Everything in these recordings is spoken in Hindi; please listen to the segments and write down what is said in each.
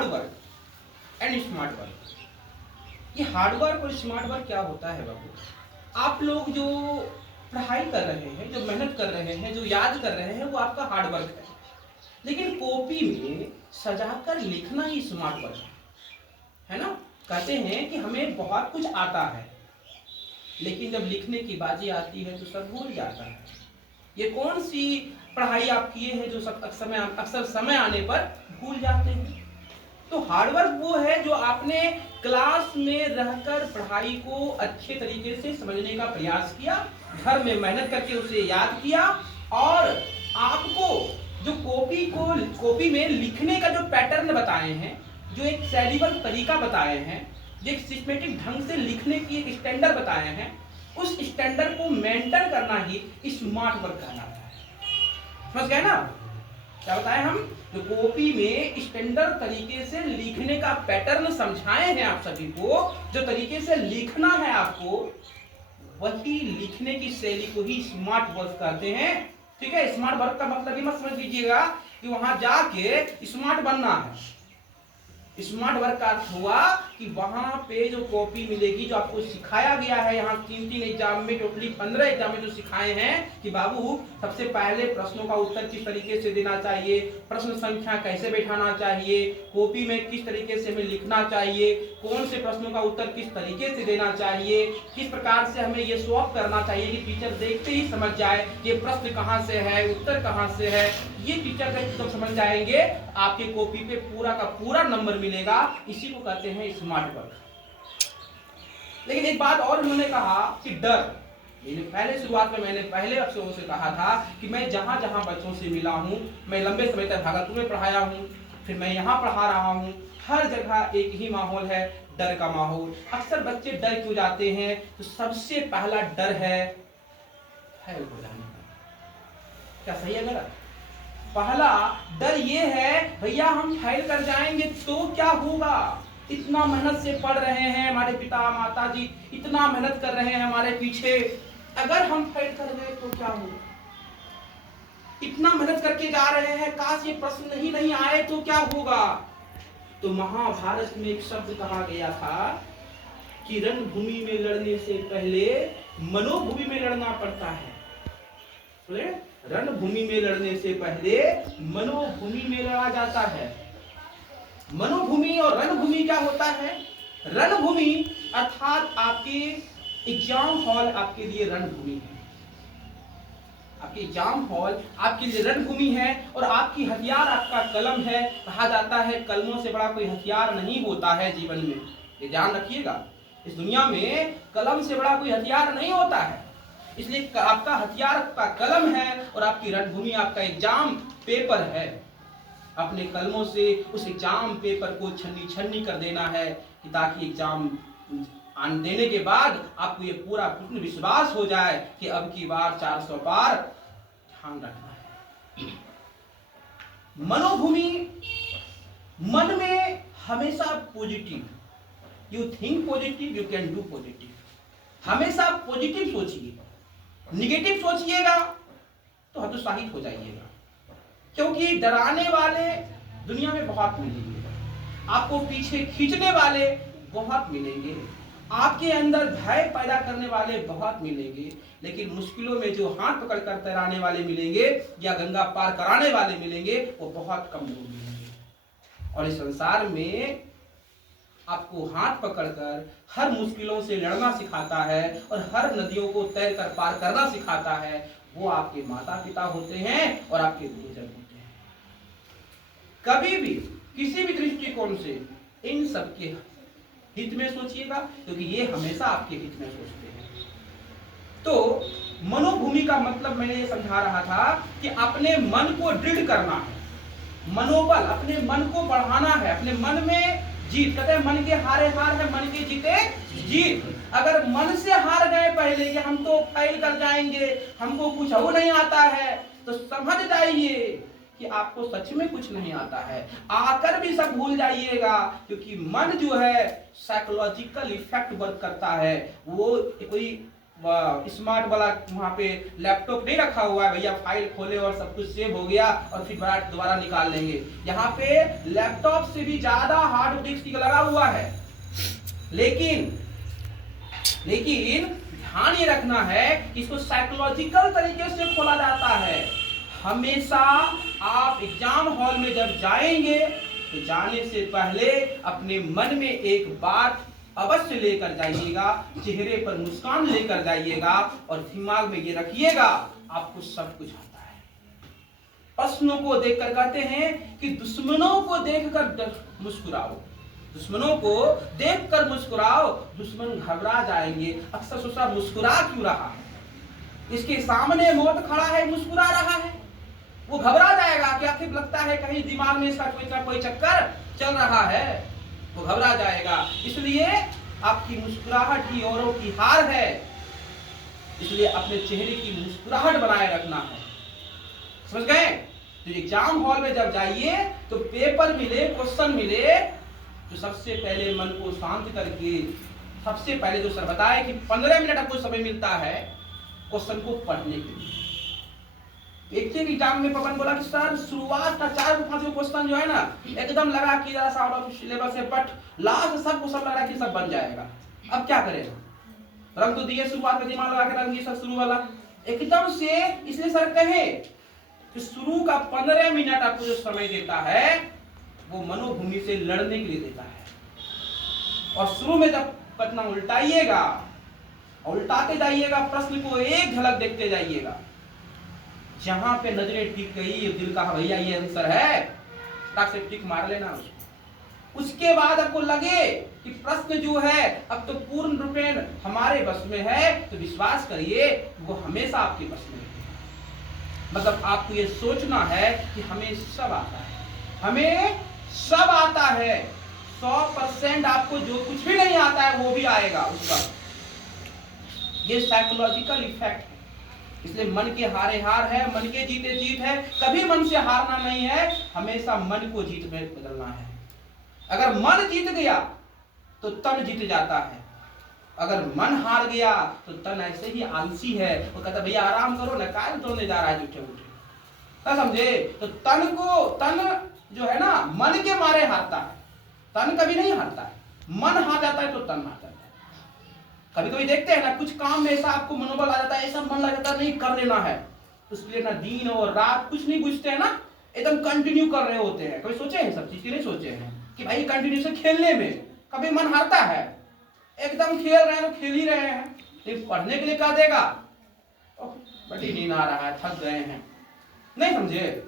Hard work and smart work. ये हार्ड वर्क और स्मार्ट वर्क क्या होता है बाबू? आप लोग जो पढ़ाई कर रहे हैं, जो मेहनत कर रहे हैं, जो याद कर रहे हैं, वो आपका हार्ड वर्क है। लेकिन कॉपी में सजाकर लिखना ही स्मार्ट वर्क है ना। कहते हैं कि हमें बहुत कुछ आता है, लेकिन जब लिखने की बाजी आती है तो सब भूल जाता है। ये कौन सी पढ़ाई आप किए हैं जो सब अक्सर समय आने पर भूल जाते हैं? तो हार्डवर्क वो है जो आपने क्लास में रहकर पढ़ाई को अच्छे तरीके से समझने का प्रयास किया, घर में मेहनत करके उसे याद किया, और आपको जो कॉपी में लिखने का जो पैटर्न बताए हैं, जो एक शैलीबद्ध तरीका बताए हैं, जो एक सिस्टमेटिक ढंग से लिखने की एक स्टैंडर्ड बताए हैं, उस स्टैंडर्ड को मेंटेन करना ही स्मार्ट वर्क कहलाता है। समझ गए ना? क्या बताएं हम? जो कॉपी में स्टैंडर्ड तरीके से लिखने का पैटर्न समझाए हैं आप सभी को, जो तरीके से लिखना है आपको, वही लिखने की शैली को ही स्मार्ट वर्क कहते हैं। ठीक है? स्मार्ट वर्क का मतलब ये मत समझ लीजिएगा कि वहां जाके स्मार्ट बनना है। स्मार्ट वर्क का अर्थ हुआ कि वहां पे जो कॉपी मिलेगी, जो आपको सिखाया गया है, यहाँ 3 एग्जाम में, टोटली 15 एग्जाम में जो सिखाए हैं कि बाबू सबसे पहले प्रश्नों का उत्तर किस तरीके से देना चाहिए, प्रश्न संख्या कैसे बैठाना चाहिए, कॉपी में किस तरीके से हमें लिखना चाहिए, कौन से प्रश्नों का उत्तर किस तरीके से देना चाहिए, किस प्रकार से हमें ये सॉल्व करना चाहिए कि टीचर देखते ही समझ जाए ये प्रश्न कहाँ से है, उत्तर कहाँ से है। ये टीचर जब समझ जाएंगे, आपके कॉपी पे पूरा का पूरा नंबर मिलेगा। इसी को कहते हैं स्मार्ट वर्क। लेकिन एक बात और उन्होंने कहा कि डर, पहले शुरुआत में मैंने पहले अक्षरों से कहा था कि मैं जहां जहां बच्चों से मिला हूं, मैं लंबे समय तक भागलपुर में पढ़ाया हूं, फिर मैं यहाँ पढ़ा रहा हूं, हर जगह एक ही माहौल है, डर का माहौल। अक्सर बच्चे डर क्यों जाते हैं? तो सबसे पहला डर है फेल हो जाने का। क्या सही है गलत? पहला डर ये है, भैया हम फेल कर जाएंगे तो क्या होगा? इतना मेहनत से पढ़ रहे हैं, हमारे पिता माता जी इतना मेहनत कर रहे हैं हमारे पीछे, अगर हम फेल कर गए तो क्या होगा? इतना मेहनत करके जा रहे हैं, काश ये प्रश्न नहीं आए तो क्या होगा? तो महाभारत में एक शब्द कहा गया था कि रणभूमि में लड़ने से पहले मनोभूमि में लड़ना पड़ता है। रणभूमि में लड़ने से पहले मनोभूमि में लड़ा जाता है। मनोभूमि और रणभूमि क्या होता है? रणभूमि अर्थात आपके एग्जाम हॉल आपके लिए रणभूमि है। आपके एग्जाम हॉल आपके लिए रणभूमि है, और आपकी हथियार आपका कलम है। कहा जाता है कलमों से बड़ा कोई हथियार नहीं होता है जीवन में, ये ध्यान रखिएगा। इस दुनिया में कलम से बड़ा कोई हथियार नहीं होता है, इसलिए आपका हथियार का कलम है और आपकी रणभूमि आपका एग्जाम पेपर है। अपने कलमों से उस एग्जाम पेपर को छन्नी छन्नी कर देना है कि ताकि एग्जाम देने के बाद आपको ये पूरा पूर्ण विश्वास हो जाए कि अब की बार 400 पार। ध्यान रखना है मनोभूमि, मन में हमेशा positive, you think positive you can do positive. हमेशा पॉजिटिव सोचिए, निगेटिव सोचिएगा तो हतोत्साहित हो जाइएगा, क्योंकि डराने वाले दुनिया में बहुत मिलेंगे, आपको पीछे खींचने वाले बहुत मिलेंगे, आपके अंदर भय पैदा करने वाले बहुत मिलेंगे, लेकिन मुश्किलों में जो हाथ पकड़कर तैराने वाले मिलेंगे या गंगा पार कराने वाले मिलेंगे वो बहुत कम लोग मिलेंगे। और इस संसार में आपको हाथ पकड़कर हर मुश्किलों से लड़ना सिखाता है और हर नदियों को तैरकर पार करना सिखाता है, वो आपके माता पिता होते हैं और आपके गुरुजन होते हैं। कभी भी किसी भी दृष्टिकोण से इन सबके हित में सोचिएगा, क्योंकि ये हमेशा आपके हित में सोचते हैं। तो मनोभूमि का मतलब मैंने ये समझा रहा था कि अपने मन को दृढ़ करना है, मनोबल, अपने मन को बढ़ाना है, अपने मन में जीत। कहते हैं मन के हारे हार है, मन के जीते जीत। अगर मन से हार गए पहले कि हम तो फेल कर जाएंगे, हमको कुछ और नहीं आता है, तो समझ जाइए कि आपको सच में कुछ नहीं आता है। आकर भी सब भूल जाइएगा, क्योंकि मन जो है साइकोलॉजिकल इफेक्ट वर्क करता है। वो कोई स्मार्ट वाला वहाँ पे लैपटॉप नहीं रखा हुआ है भैया, फाइल खोले और सब कुछ सेव हो गया और फिर दोबारा निकाल लेंगे। यहाँ पे लैपटॉप से भी ज्यादा हार्ड डिस्क लगा हुआ है। लेकिन ध्यान ये रखना है कि इसको साइकोलॉजिकल तरीके से खोला जाता है। हमेशा आप एग्जाम हॉल में जब जाएंगे तो जाने से पहले अपने मन में एक बात अवश्य लेकर जाइएगा, चेहरे पर मुस्कान लेकर जाइएगा और दिमाग में ये रखिएगा आपको सब कुछ आता है। प्रश्नों को देखकर कहते हैं कि दुश्मनों को देखकर मुस्कुराओ, दुश्मनों को देखकर मुस्कुराओ, दुश्मन घबरा जाएंगे। अक्सर सोचा मुस्कुरा क्यों रहा है, इसके सामने मौत खड़ा है, मुस्कुरा रहा है, वो घबरा जाएगा। क्या फिर लगता है कहीं दिमाग में इसका कोई चक्कर चल रहा है, वो घबरा जाएगा। इसलिए आपकी मुस्कुराहट ही औरों की हार है, इसलिए अपने चेहरे की मुस्कुराहट बनाए रखना है। समझ गए? तो एग्जाम हॉल में जब जाइए तो पेपर मिले, क्वेश्चन मिले, तो सबसे पहले मन को शांत करके सबसे पहले जो सर बताए कि 15 मिनट आपको समय मिलता है क्वेश्चन को पढ़ने के लिए। एक एग्जाम में पवन बोला कि सर शुरुआत का 4-5 क्वेश्चन जो है ना एकदम लगा कि जरा सा आउट ऑफ सिलेबस है, बट लास्ट सब क्वेश्चन लगा कि सब बन जाएगा। अब क्या करेगा, रंग तो दिए शुरुआत में, दिमाग लगा के रंग दिए सब शुरू वाला एकदम से। इसलिए सर कहे कि शुरू का 15 मिनट आपको जो समय देता है वो मनोभूमि से लड़ने के लिए देता है। और शुरू में जब पतना उल्टाइएगा, उल्टाते जाइएगा, प्रश्न को एक झलक देखते जाइएगा, जहां पे नजरें टिक गई दिल का भैया ये आंसर है, टाक से टिक मार लेना उसको। उसके बाद आपको लगे कि प्रश्न जो है अब तो पूर्ण रूपेण हमारे बस में है, तो विश्वास करिए वो हमेशा आपके बस में है। मतलब आपको ये सोचना है कि हमें सब आता है, हमें सब आता है, 100% आपको जो कुछ भी नहीं आता है वो भी आएगा उसका। ये साइकोलॉजिकल इफेक्ट है। इसलिए मन के हारे हार है, मन के जीते जीत है। कभी मन से हारना नहीं है, हमेशा मन को जीत में बदलना है। अगर मन जीत गया तो तन जीत जाता है, अगर मन हार गया तो तन ऐसे ही आलसी है, वो कहता भैया आराम करो ना, काय तोड़ने जा रहा है झूठे मूठे, समझे? तो तन जो है ना मन के मारे हारता है, तन कभी नहीं हारता है। मन हार जाता है तो तन हार जाता है। कभी कभी देखते हैं ना कुछ काम में ऐसा आपको मनोबल आ जाता है, ऐसा मन लग जाता है नहीं कर लेना है, उसके लिए ना दिन और रात कुछ नहीं पूछते हैं ना, एकदम कंटिन्यू कर रहे होते हैं। कभी सोचे हैं सब चीज की? नहीं सोचे हैं कि भाई कंटिन्यू से खेलने में कभी मन हारता है? एकदम खेल रहे हैं तो खेल ही रहे हैं, लेकिन पढ़ने के लिए क्या देगा, बड़ी नींद आ रहा है, थक गए हैं, नहीं समझे?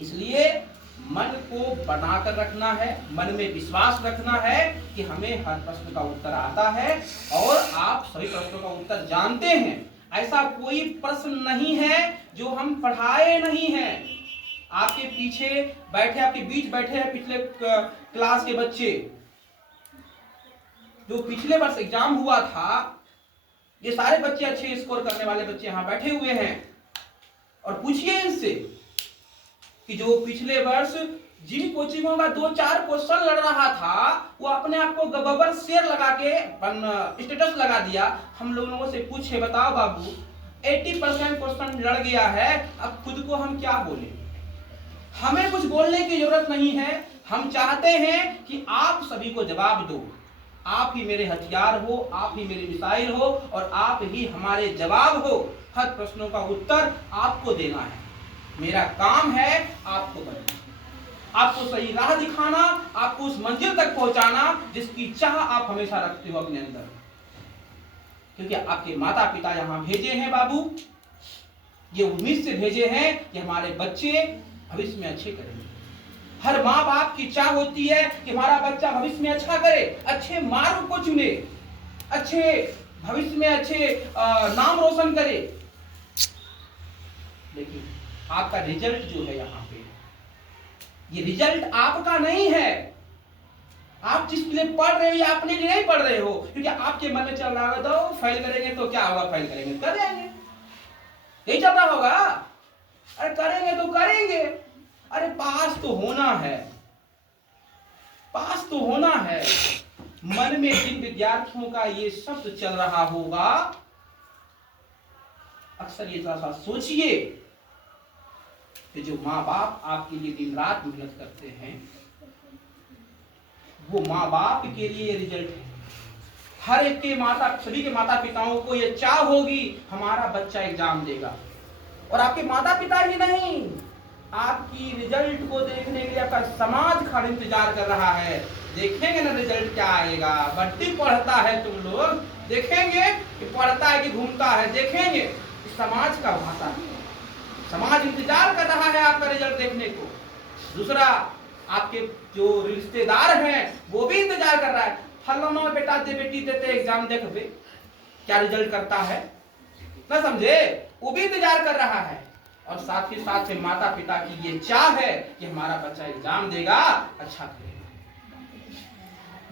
इसलिए मन को बनाकर रखना है, मन में विश्वास रखना है कि हमें हर प्रश्न का उत्तर आता है और आप सभी प्रश्नों का उत्तर जानते हैं। ऐसा कोई प्रश्न नहीं है जो हम पढ़ाए नहीं हैं। आपके पीछे बैठे, आपके बीच बैठे हैं पिछले क्लास के बच्चे, जो पिछले वर्ष एग्जाम हुआ था, ये सारे बच्चे अच्छे स्कोर करने वाले बच्चे यहाँ बैठे हुए हैं। और पूछिए इनसे कि जो पिछले वर्ष जिन कोचिंगों का 2-4 क्वेश्चन लड़ रहा था, वो अपने आप को गब्बर शेर लगा के स्टेटस लगा दिया। हम लोगों से पूछे बताओ बाबू 80% क्वेश्चन लड़ गया है, अब खुद को हम क्या बोले? हमें कुछ बोलने की जरूरत नहीं है, हम चाहते हैं कि आप सभी को जवाब दो। आप ही मेरे हथियार हो, आप ही मेरी मिसाइल हो और आप ही हमारे जवाब हो। हर प्रश्नों का उत्तर आपको देना है, मेरा काम है आपको बताना, आपको सही राह दिखाना, आपको उस मंजिल तक पहुंचाना जिसकी चाह आप हमेशा रखते हो अपने अंदर। क्योंकि आपके माता पिता यहां भेजे हैं बाबू, ये उम्मीद से भेजे हैं कि हमारे बच्चे भविष्य में अच्छे करेंगे। हर माँ बाप की चाह होती है कि हमारा बच्चा भविष्य में अच्छा करे, अच्छे मार्ग को चुने, अच्छे भविष्य में अच्छे नाम रोशन करे। लेकिन आपका रिजल्ट जो है यहाँ पे, ये रिजल्ट आपका नहीं है। आप जिसके लिए पढ़ रहे हो या अपने लिए नहीं पढ़ रहे हो, क्योंकि आपके मन में चल रहा होगा तो फेल करेंगे तो क्या होगा, फेल करेंगे कर जाएंगे, यही चल रहा होगा। अरे करेंगे तो करेंगे, अरे पास तो होना है, पास तो होना है। मन में जिन विद्यार्थियों का ये शब्द चल रहा होगा अक्सर ये थोड़ा सा सोचिए कि जो माँ बाप आपके लिए दिन रात मेहनत करते हैं, वो माँ बाप के लिए रिजल्ट है। हर एक के सभी के माता पिताओं को ये चाह होगी हमारा बच्चा एग्जाम देगा, और आपके माता पिता ही नहीं, आपकी रिजल्ट को देखने के लिए आपका समाज खड़ा इंतजार कर रहा है। देखेंगे ना रिजल्ट क्या आएगा, बट्टी पढ़ता है तुम लोग, देखेंगे कि पढ़ता है कि घूमता है, देखेंगे कि समाज का भाषा है। समाज इंतजार कर रहा है आपका रिजल्ट देखने को। दूसरा, आपके जो रिश्तेदार हैं वो भी इंतजार कर रहा है, फलाना बेटा दे बेटी देते एग्जाम, देख बे क्या रिजल्ट करता है ना, समझे, वो भी इंतजार कर रहा है। और साथ ही साथ में माता पिता की ये चाह है कि हमारा बच्चा एग्जाम देगा, अच्छा करेगा।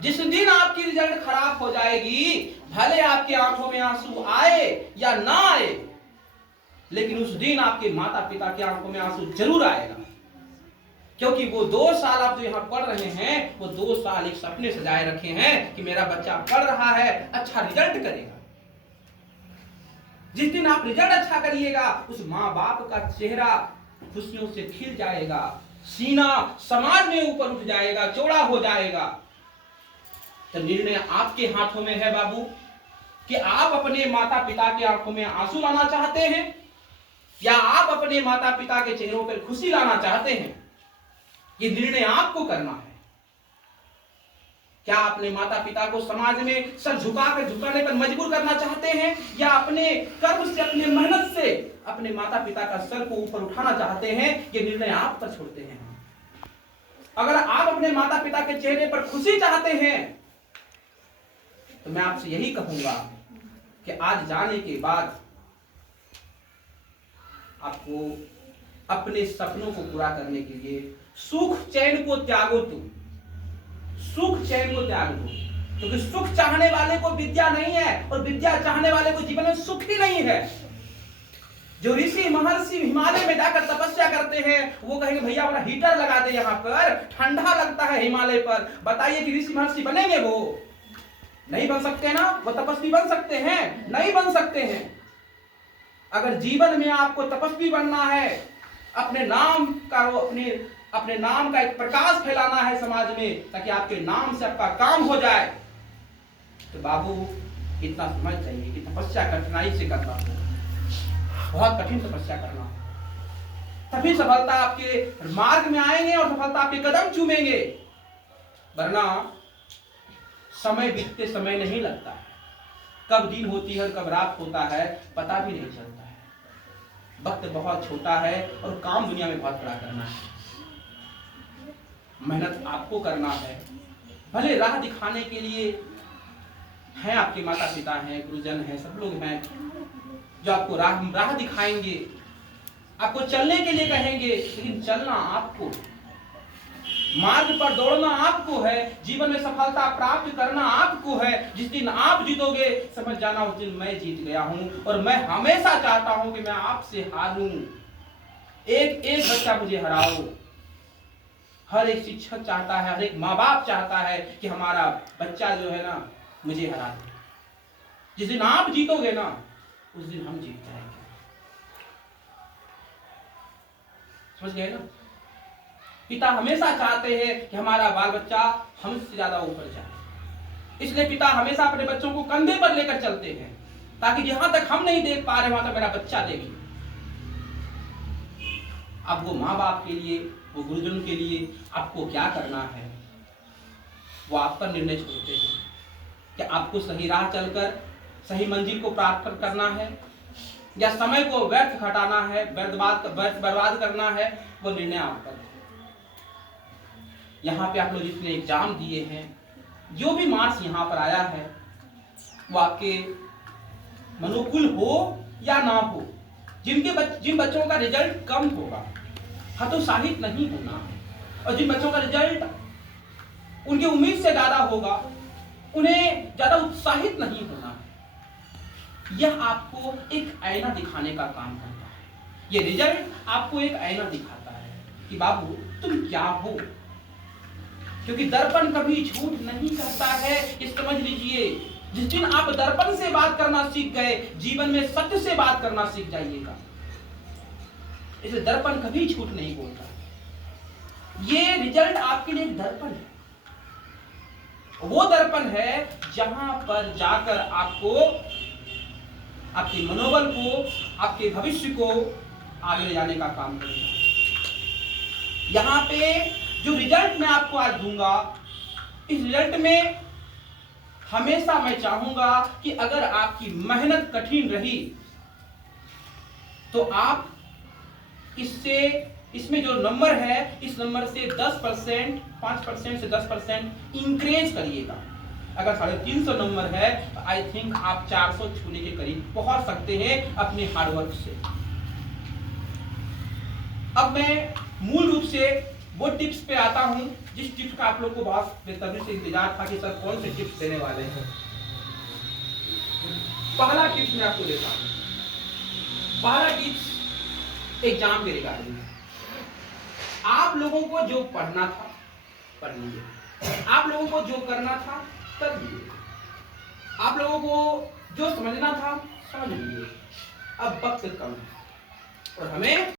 जिस दिन आपकी रिजल्ट खराब हो जाएगी, भले आपके आंखों में आंसू आए या ना आए, लेकिन उस दिन आपके माता पिता की आंखों में आंसू जरूर आएगा, क्योंकि वो 2 साल आप जो यहाँ पढ़ रहे हैं, वो 2 साल एक सपने सजाए रखे हैं कि मेरा बच्चा पढ़ रहा है, अच्छा रिजल्ट करेगा। जिस दिन आप रिजल्ट अच्छा करिएगा, उस माँ बाप का चेहरा खुशियों से खिल जाएगा, सीना समाज में ऊपर उठ जाएगा, चौड़ा हो जाएगा। तो निर्णय आपके हाथों में है बाबू, कि आप अपने माता पिता के आंखों में आंसू लाना चाहते हैं, या आप अपने माता पिता के चेहरों पर खुशी लाना चाहते हैं। ये निर्णय आपको करना है। क्या अपने माता पिता को समाज में सर झुकाने पर मजबूर करना चाहते हैं, या अपने कर्म से, अपने मेहनत से अपने माता पिता का सर को ऊपर उठाना चाहते हैं? ये निर्णय आप पर छोड़ते हैं। अगर आप अपने माता पिता के चेहरे पर खुशी चाहते हैं, तो मैं आपसे यही कहूंगा कि आज जाने के बाद आपको अपने सपनों को पूरा करने के लिए सुख चैन को त्यागो, तुम सुख चैन को त्याग दो, क्योंकि सुख चाहने वाले को विद्या नहीं है, और विद्या चाहने वाले को जीवन में सुख ही नहीं है। जो ऋषि महर्षि हिमालय में जाकर तपस्या करते हैं, वो कहेंगे भैया अपना हीटर लगा दे, यहाँ पर ठंडा लगता है हिमालय पर। बताइए कि ऋषि महर्षि बनेंगे? वो नहीं बन सकते ना। वो तपस्वी बन सकते हैं? नहीं बन सकते हैं। अगर जीवन में आपको तपस्वी बनना है, अपने नाम का एक प्रकाश फैलाना है समाज में, ताकि आपके नाम से आपका काम हो जाए, तो बाबू इतना समझ चाहिए कि तपस्या कठिनाई से करना हो, बहुत कठिन तपस्या करना, तभी सफलता आपके मार्ग में आएंगे और सफलता आपके कदम चूमेंगे। वरना समय बीतते समय नहीं लगता है, कब दिन होती है और कब रात होता है पता भी नहीं चलता है। वक्त बहुत छोटा है और काम दुनिया में बहुत बड़ा करना है। मेहनत आपको करना है। भले राह दिखाने के लिए हैं, आपके माता पिता हैं, गुरुजन हैं, सब लोग हैं जो आपको राह दिखाएंगे, आपको चलने के लिए कहेंगे, लेकिन चलना आपको, मार्ग पर दौड़ना आपको है, जीवन में सफलता प्राप्त करना आपको है। जिस दिन आप जीतोगे, समझ जाना उस दिन मैं जीत गया हूं। और मैं हमेशा चाहता हूं कि मैं आपसे हारूं, एक एक बच्चा मुझे हराओ। हर एक शिक्षक चाहता है, हर एक माँ बाप चाहता है कि हमारा बच्चा जो है ना मुझे हरा दे। जिस दिन आप जीतोगे ना, उस दिन हम जीत जाएंगे। समझ गए ना? पिता हमेशा चाहते हैं कि हमारा बाल बच्चा हमसे ज्यादा ऊपर जाए, इसलिए पिता हमेशा अपने बच्चों को कंधे पर लेकर चलते हैं, ताकि जहां तक हम नहीं देख पा रहे वहां तक मेरा बच्चा देखे। अब वो माँ बाप के लिए, वो गुरुजन के लिए आपको क्या करना है, वो आप पर निर्णय छोड़ते हैं कि आपको सही राह चलकर सही मंजिल को प्राप्त करना है, या समय को व्यर्थ घटाना है, व्यर्थ बर्बाद करना है, वो निर्णय आप पर। यहाँ पे आप लोग जितने एग्जाम दिए हैं, जो भी मार्क्स यहाँ पर आया है, वो आपके अनुकूल हो या ना हो, जिन बच्चों का रिजल्ट कम होगा, हतोत्साहित नहीं होना, और जिन बच्चों का रिजल्ट उनकी उम्मीद से ज्यादा होगा, उन्हें ज्यादा उत्साहित नहीं होना। यह आपको एक आईना दिखाने का काम करता है। ये रिजल्ट आपको एक आईना दिखाता है कि बाबू तुम क्या हो, क्योंकि दर्पण कभी झूठ नहीं कहता है, ये समझ लीजिए। जिस दिन आप दर्पण से बात करना सीख गए, जीवन में सत्य से बात करना सीख जाइएगा। इसलिए दर्पण कभी झूठ नहीं बोलता। ये रिजल्ट आपके लिए एक दर्पण है। वो दर्पण है जहां पर जाकर आपको आपके मनोबल को, आपके भविष्य को आगे ले जाने का काम करेगा। यहां पे जो रिजल्ट मैं आपको आज दूंगा, इस रिजल्ट में हमेशा मैं चाहूंगा कि अगर आपकी मेहनत कठिन रही तो आप इसमें जो नंबर है, इस नंबर से 10%, 5% से 10% इंक्रीज करिएगा। अगर 350 नंबर है तो आई थिंक आप 400 छूने के करीब पहुंच सकते हैं अपने हार्डवर्क से। अब मैं मूल रूप से वो टिप्स पे आता हूं जिस टिप्स का आप लोग को बहुत बेसब्री से इंतजार था कि सर कौन से टिप्स देने वाले हैं। पहला टिप्स मैं आपको देता हूं। पहला टिप्स एग्जाम के रिगार्डिंग है। आप लोगों को जो पढ़ना था पढ़ लीजिए, आप लोगों को जो करना था कर लीजिए, आप लोगों को जो समझना था समझ लीजिए। अब वक्त कम है और हमें